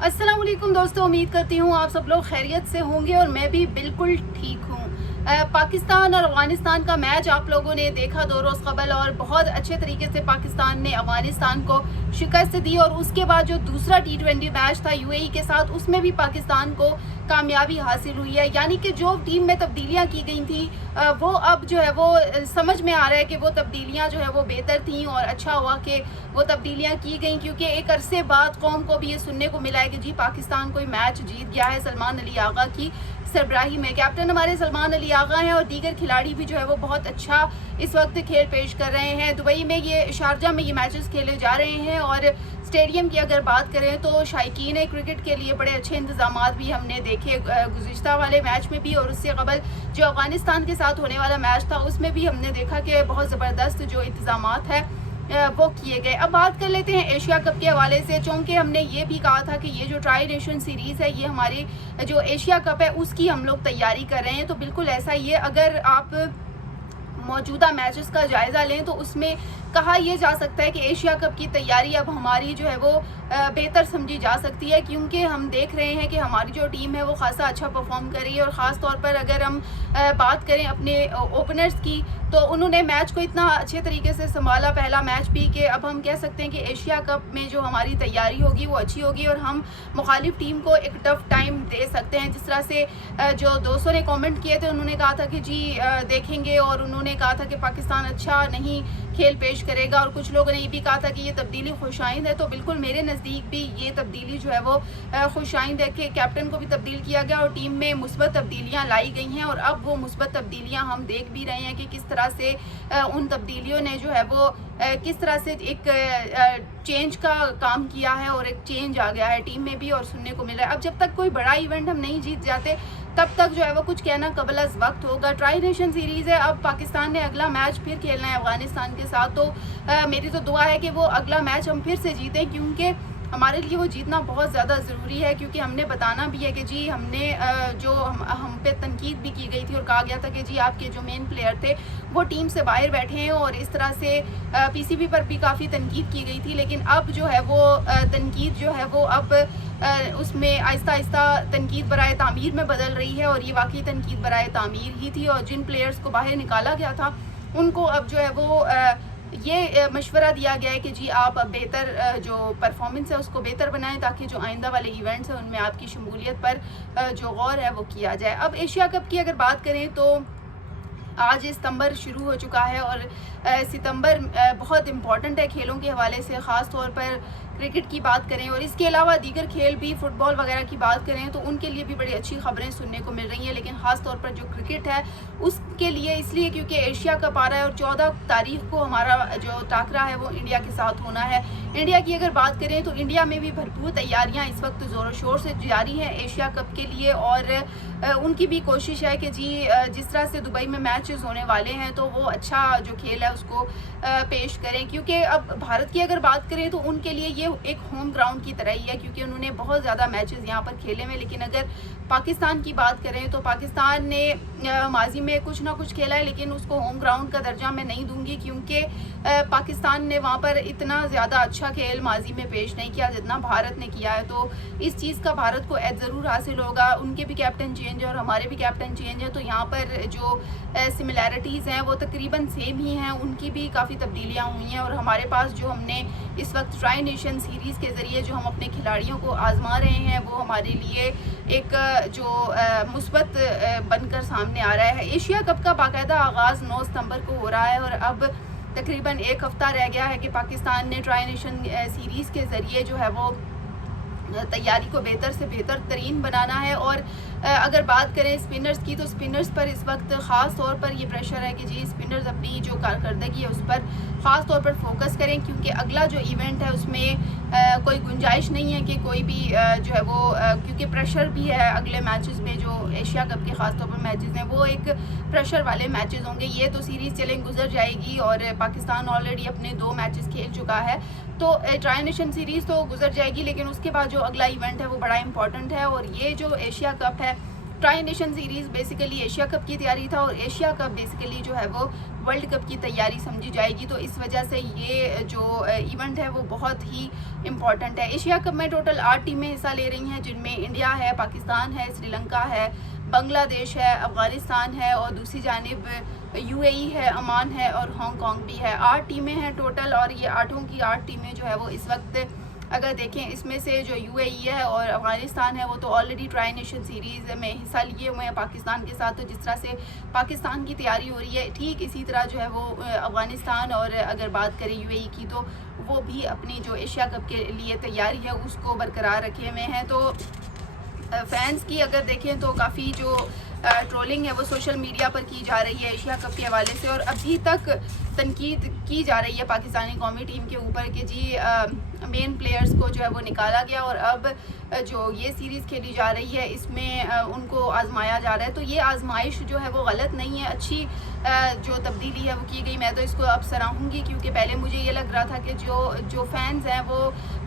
अस्सलाम वालेकुम दोस्तों, उम्मीद करती हूँ आप सब लोग खैरियत से होंगे और मैं भी बिल्कुल ठीक हूँ। पाकिस्तान और अफगानिस्तान का मैच आप लोगों ने देखा 2 रोज़ कबल, और बहुत अच्छे तरीके से पाकिस्तान ने अफगानिस्तान को शिकस्त दी। और उसके बाद जो दूसरा T20 मैच था यूएई के साथ, उसमें भी पाकिस्तान को कामयाबी हासिल हुई है। यानी कि जो टीम में तब्दीलियाँ की गई थी वो अब जो है वो समझ में आ रहा है कि वो तब्दीलियाँ जो है वो बेहतर थी, और अच्छा हुआ कि वो तब्दीलियाँ की गई, क्योंकि एक अरसे बाद कौम को भी ये सुनने को मिला है कि जी पाकिस्तान कोई मैच जीत गया है सलमान अली आगा की सरबराही में। कैप्टन हमारे सलमान अली आगा हैं और दीगर खिलाड़ी भी जो है वो बहुत अच्छा इस वक्त खेल पेश कर रहे हैं। दुबई में ये शारजा में ये मैचेस खेले जा रहे हैं, और स्टेडियम की अगर बात करें तो शायकीन क्रिकेट के लिए बड़े अच्छे इंतजाम भी हमने देखे गुज़िश्ता वाले मैच में भी, और उससे कबल जो अफगानिस्तान के साथ होने वाला मैच था उसमें भी हमने देखा कि बहुत ज़बरदस्त जो इंतजाम है वो किए गए। अब बात कर लेते हैं एशिया कप के हवाले से, चूँकि हमने ये भी कहा था कि ये जो ट्राई नेशन सीरीज़ है ये हमारी जो एशिया कप है उसकी हम लोग तैयारी कर रहे हैं, तो बिल्कुल ऐसा ही है। अगर आप मौजूदा मैचेस का जायज़ा लें तो उसमें कहा यह जा सकता है कि एशिया कप की तैयारी अब हमारी जो है वो बेहतर समझी जा सकती है, क्योंकि हम देख रहे हैं कि हमारी जो टीम है वो खासा अच्छा परफॉर्म कर रही है। और ख़ास तौर पर अगर हम बात करें अपने ओपनर्स की, तो उन्होंने मैच को इतना अच्छे तरीके से संभाला पहला मैच भी, कि अब हम कह सकते हैं कि एशिया कप में जो हमारी तैयारी होगी वो अच्छी होगी और हम मुखालिफ टीम को एक टफ टाइम दे सकते हैं। जिस तरह से जो दोस्तों ने कमेंट किए थे उन्होंने कहा था कि जी देखेंगे, और उन्होंने कहा था कि पाकिस्तान अच्छा नहीं खेल पेश करेगा, और कुछ लोगों ने ये भी कहा था कि ये तब्दीली खुशाइंद है। तो बिल्कुल मेरे नज़दीक भी ये तब्दीली जो है वो खुशाइंद है कि कैप्टन को भी तब्दील किया गया और टीम में मुस्बत तब्दीलियाँ लाई गई हैं, और अब वो मुस्बत तब्दीलियाँ हम देख भी रहे हैं कि किस तरह से उन तब्दीलियों ने जो है वो किस तरह से एक चेंज का काम किया है, और एक चेंज आ गया है टीम में भी और सुनने को मिल रहा है। अब जब तक कोई बड़ा इवेंट हम नहीं जीत जाते तब तक जो है वो कुछ कहना कबल अज़ वक्त होगा। ट्राई नेशन सीरीज़ है, अब पाकिस्तान ने अगला मैच फिर खेलना है अफगानिस्तान के साथ, तो मेरी तो दुआ है कि वो अगला मैच हम फिर से जीतें, क्योंकि हमारे लिए वो जीतना बहुत ज़्यादा ज़रूरी है। क्योंकि हमने बताना भी है कि जी हमने जो हम पे तनकीद भी की गई थी और कहा गया था कि जी आपके जो मेन प्लेयर थे वो टीम से बाहर बैठे हैं, और इस तरह से पीसीबी पर भी काफ़ी तनकीद की गई थी। लेकिन अब जो है वो तनकीद जो है वो अब उसमें आहिस्ता आहिस्ता तनकीद बराए तामीर में बदल रही है, और ये वाकई तनकीद बराए तामीर ही थी। और जिन प्लेयर्स को बाहर निकाला गया था उनको अब जो है वो ये मशवरा दिया गया है कि जी आप बेहतर जो परफॉर्मेंस है उसको बेहतर बनाएं, ताकि जो आइंदा वाले इवेंट्स हैं उनमें आपकी शमूलियत पर जो गौर है वो किया जाए। अब एशिया कप की अगर बात करें तो आज सितंबर शुरू हो चुका है, और सितंबर बहुत इम्पॉर्टेंट है खेलों के हवाले से। ख़ास तौर पर क्रिकेट की बात करें और इसके अलावा दीगर खेल भी, फुटबॉल वगैरह की बात करें तो उनके लिए भी बड़ी अच्छी खबरें सुनने को मिल रही हैं। लेकिन ख़ास तौर पर जो क्रिकेट है उसके लिए इसलिए क्योंकि एशिया कप आ रहा है, और 14 तारीख को हमारा जो टाकरा है वो इंडिया के साथ होना है। इंडिया की अगर बात करें तो इंडिया में भी भरपूर तैयारियाँ इस वक्त ज़ोर शोर से जारी हैं एशिया कप के लिए, और उनकी भी कोशिश है कि जी जिस तरह से दुबई में मैचेस होने वाले हैं तो वो अच्छा जो खेल है उसको पेश करें। क्योंकि अब भारत की अगर बात करें तो उनके लिए ये एक होम ग्राउंड की तरह ही है, क्योंकि उन्होंने बहुत ज़्यादा मैचेस यहाँ पर खेले हैं। लेकिन अगर पाकिस्तान की बात करें तो पाकिस्तान ने माजी में कुछ ना कुछ खेला है, लेकिन उसको होम ग्राउंड का दर्जा मैं नहीं दूंगी, क्योंकि पाकिस्तान ने वहाँ पर इतना ज़्यादा अच्छा खेल माजी में पेश नहीं किया जितना भारत ने किया है। तो इस चीज़ का भारत को ज़रूर हासिल होगा। उनके भी कैप्टन चेंज है और हमारे भी कैप्टन चेंज है, तो यहाँ पर जो सिमिलैरिटीज़ हैं वो तकरीबन सेम ही हैं। उनकी भी काफ़ी तब्दीलियाँ हुई हैं, और हमारे पास जो हमने इस वक्त ट्राई नेशन सीरीज़ के ज़रिए जो हम अपने खिलाड़ियों को आजमा रहे हैं वो हमारे लिए एक जो मुस्बत बनकर सामने आ रहा है। एशिया कप का बाकायदा आगाज़ 9 सितंबर को हो रहा है, और अब तकरीबन एक हफ़्ता रह गया है कि पाकिस्तान ने ट्राई नेशन सीरीज़ के ज़रिए जो है वो तैयारी को बेहतर से बेहतर तरीन बनाना है। और अगर बात करें स्पिनर्स की तो स्पिनर्स पर इस वक्त ख़ास तौर पर ये प्रेशर है कि जी स्पिनर्स अपनी जो कारकर्दगी है उस पर ख़ास तौर पर फोकस करें, क्योंकि अगला जो इवेंट है उसमें कोई गुंजाइश नहीं है कि कोई भी जो है वो क्योंकि प्रेशर भी है अगले मैचेस में। जो एशिया कप के ख़ास तौर पर मैचेस हैं वो एक प्रेशर वाले मैचेस होंगे। ये तो सीरीज़ चलें गुजर जाएगी, और पाकिस्तान ऑलरेडी अपने 2 मैचेस खेल चुका है, तो ट्राई नेशन सीरीज़ तो गुजर जाएगी। लेकिन उसके बाद जो अगला इवेंट है वो बड़ा इंपॉर्टेंट है, और ये जो एशिया कप है tri nation series basically Asia cup की तैयारी था और एशिया कप बेसिकली जो है वो वर्ल्ड कप की तैयारी समझी जाएगी। तो इस वजह से ये जो इवेंट है वो बहुत ही इम्पॉर्टेंट है। एशिया कप में टोटल 8 टीमें हिस्सा ले रही हैं, जिनमें इंडिया है, पाकिस्तान है, श्रीलंका है, बांग्लादेश है, अफ़गानिस्तान है और दूसरी जानिब यूएई है, अमान है और हांगकांग भी है। 8 टीमें हैं टोटल और ये 8 की 8 टीमें जो है वो इस वक्त अगर देखें इसमें से जो यूएई है और अफ़गानिस्तान है वो तो ऑलरेडी ट्राई नेशन सीरीज़ में हिस्सा लिए हुए हैं पाकिस्तान के साथ। तो जिस तरह से पाकिस्तान की तैयारी हो रही है ठीक इसी तरह जो है वो अफ़गानिस्तान और अगर बात करें यूएई की तो वो भी अपनी जो एशिया कप के लिए तैयारी है उसको बरकरार रखे हुए हैं। तो फैंस की अगर देखें तो काफ़ी जो ट्रोलिंग है वो सोशल मीडिया पर की जा रही है एशिया कप के हवाले से और अभी तक तनकीद की जा रही है पाकिस्तानी कौमी टीम के ऊपर कि जी मेन प्लेयर्स को जो है वो निकाला गया और अब जो ये सीरीज़ खेली जा रही है इसमें उनको आजमाया जा रहा है। तो ये आजमाइश जो है वो गलत नहीं है, अच्छी जो तब्दीली है वो की गई। मैं तो इसको अब सराहूँगी क्योंकि पहले मुझे ये लग रहा था कि जो फैंस हैं वो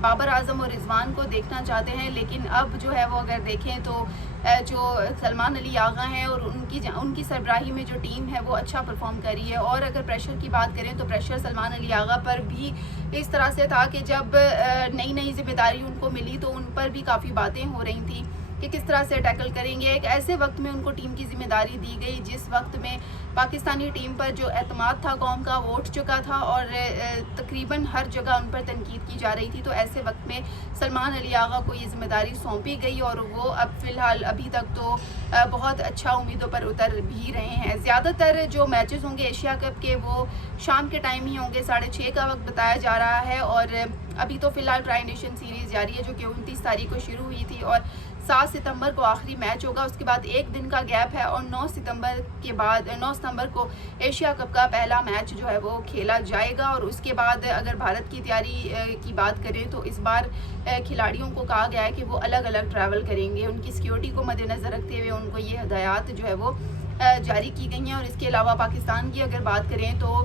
बाबर आजम और रिजवान को देखना चाहते हैं, लेकिन अब जो है वो अगर देखें तो जो सलमान अली आगा हैं और उनकी सरबराही में जो टीम है वो अच्छा परफॉर्म कर रही है। और अगर प्रेशर की बात करें तो प्रेशर सलमान अली आगा पर भी इस तरह से था कि जब नई नई जिम्मेदारी उनको मिली तो उन पर भी काफ़ी बातें हो रही थी कि किस तरह से टैकल करेंगे। एक ऐसे वक्त में उनको टीम की जिम्मेदारी दी गई जिस वक्त में पाकिस्तानी टीम पर जो एतमाद था कौम का वो उठ चुका था और तकरीबन हर जगह उन पर तनकीद की जा रही थी। तो ऐसे वक्त में सलमान अली आगा को ये जिम्मेदारी सौंपी गई और वो अब फ़िलहाल अभी तक तो बहुत अच्छा उम्मीदों पर उतर भी रहे हैं। ज़्यादातर जो मैचेस होंगे एशिया कप के वो शाम के टाइम ही होंगे, 6:30 का वक्त बताया जा रहा है। और अभी तो फ़िलहाल ट्राई नेशन सीरीज़ जारी है जो कि 29 तारीख को शुरू हुई थी और 7 सितंबर को आखिरी मैच होगा। उसके बाद एक दिन का गैप है और 9 सितंबर को एशिया कप का पहला मैच जो है वो खेला जाएगा। और उसके बाद अगर भारत की तैयारी की बात करें तो इस बार खिलाड़ियों को कहा गया है कि वो अलग अलग ट्रैवल करेंगे। उनकी सिक्योरिटी को मद्देनज़र रखते हुए उनको ये हदायत जो है वो जारी की गई हैं। और इसके अलावा पाकिस्तान की अगर बात करें तो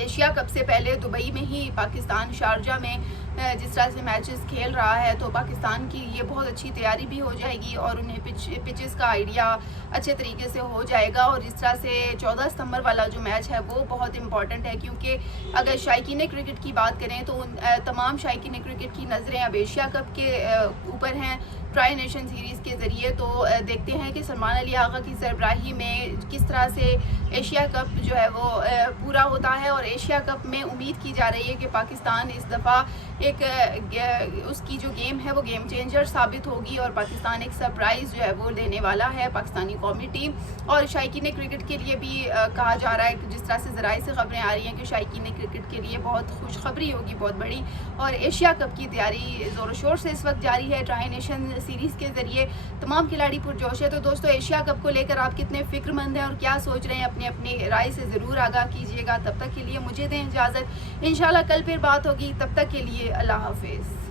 एशिया कप से पहले दुबई में ही पाकिस्तान शारजा में जिस तरह से मैचेस खेल रहा है तो पाकिस्तान की ये बहुत अच्छी तैयारी भी हो जाएगी और उन्हें पिचेस का आइडिया अच्छे तरीके से हो जाएगा। और जिस तरह से 14 सितंबर वाला जो मैच है वो बहुत इंपॉर्टेंट है क्योंकि अगर शायकीन क्रिकेट की बात करें तो तमाम शायकीन क्रिकेट की नज़रें अब एशिया कप के ऊपर हैं ट्राई नेशन सीरीज़ के ज़रिए। तो देखते हैं कि सलमान अली आगा की सरबराही में किस तरह से एशिया कप जो है वो पूरा होता है। और एशिया कप में उम्मीद की जा रही है कि पाकिस्तान इस दफ़ा एक उसकी जो गेम है वो गेम चेंजर साबित होगी और पाकिस्तान एक सरप्राइज़ जो है वो लेने वाला है पाकिस्तानी कौमी टीम। और शायकीन क्रिकेट के लिए भी कहा जा रहा है कि जिस तरह से ज़राए से ख़बरें आ रही हैं कि शायकीन क्रिकेट के लिए बहुत खुशखबरी होगी बहुत बड़ी। और एशिया कप की तैयारी ज़ोर शोर से इस वक्त जारी है ट्राई नेशन सीरीज़ के ज़रिए, तमाम खिलाड़ी पुरजोश है। तो दोस्तों एशिया कप को लेकर आप कितने फ़िक्रमंद हैं और क्या सोच रहे हैं अपनी अपनी राय से ज़रूर आगाह कीजिएगा। तब तक के लिए मुझे दें इजाज़त, इंशाल्लाह कल फिर बात होगी, तब तक के लिए अल्लाह हाफिज़।